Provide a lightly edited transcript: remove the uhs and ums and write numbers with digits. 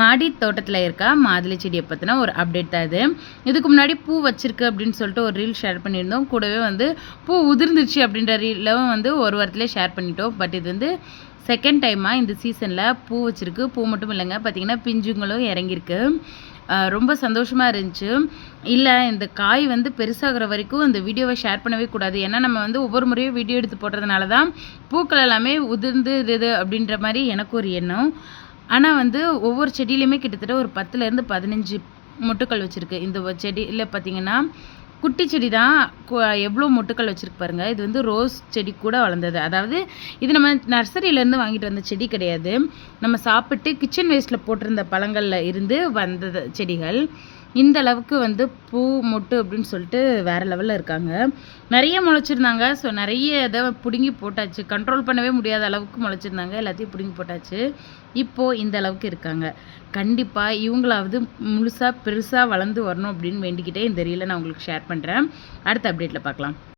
மாடி தோட்டத்தில் இருக்க மாதுளை செடியை பற்றின ஒரு அப்டேட் தான் இது. இதுக்கு முன்னாடி பூ வச்சிருக்கு அப்படின்னு சொல்லிட்டு ஒரு ரீல் ஷேர் பண்ணியிருந்தோம். கூடவே பூ உதிர்ந்துருச்சு அப்படின்ற ரீலும் ஒரு வாரத்திலே ஷேர் பண்ணிட்டோம். பட் இது செகண்ட் டைமாக இந்த சீசனில் பூ வச்சிருக்கு. பூ மட்டும் இல்லைங்க, பார்த்தீங்கன்னா பிஞ்சுங்களும் இறங்கியிருக்கு. ரொம்ப சந்தோஷமாக இருந்துச்சு. இல்லை, இந்த காய் பெருசாகிற வரைக்கும் இந்த வீடியோவை ஷேர் பண்ணவே கூடாது. ஏன்னா நம்ம ஒவ்வொரு முறையும் வீடியோ எடுத்து போடுறதுனால தான் பூக்கள் எல்லாமே உதிர்ந்துருது அப்படின்ற மாதிரி எனக்கு ஒரு எண்ணம். ஆனால் ஒவ்வொரு செடியிலையுமே கிட்டத்தட்ட ஒரு 10லேருந்து 15 மொட்டுக்கள் வச்சுருக்கு. இந்த செடியில் பார்த்தீங்கன்னா குட்டி செடி தான் எவ்வளோ மொட்டுக்கள் வச்சுருக்கு பாருங்கள். இது ரோஸ் செடி கூட வளர்ந்தது. அதாவது இது நம்ம நர்சரியிலேருந்து வாங்கிட்டு வந்த செடி கிடையாது. நம்ம சாப்பிட்டு கிச்சன் வேஸ்ட்டில் போட்டிருந்த பழங்களில் இருந்து வந்த செடிகள். இந்த அளவுக்கு பூ மொட்டு அப்படின்னு சொல்லிட்டு வேறு லெவலில் இருக்காங்க. நிறைய முளைச்சிருந்தாங்க. ஸோ நிறைய இதை பிடுங்கி போட்டாச்சு. கண்ட்ரோல் பண்ணவே முடியாத அளவுக்கு முளைச்சிருந்தாங்க. எல்லாத்தையும் பிடுங்கி போட்டாச்சு. இப்போது இந்த அளவுக்கு இருக்காங்க. கண்டிப்பாக இவங்களாவது முழுசாக பெருசாக வளர்ந்து வரணும் அப்படின்னு வேண்டிக்கிட்டே இந்த ரீலை நான் உங்களுக்கு ஷேர் பண்ணுறேன். அடுத்த அப்டேட்டில் பார்க்கலாம்.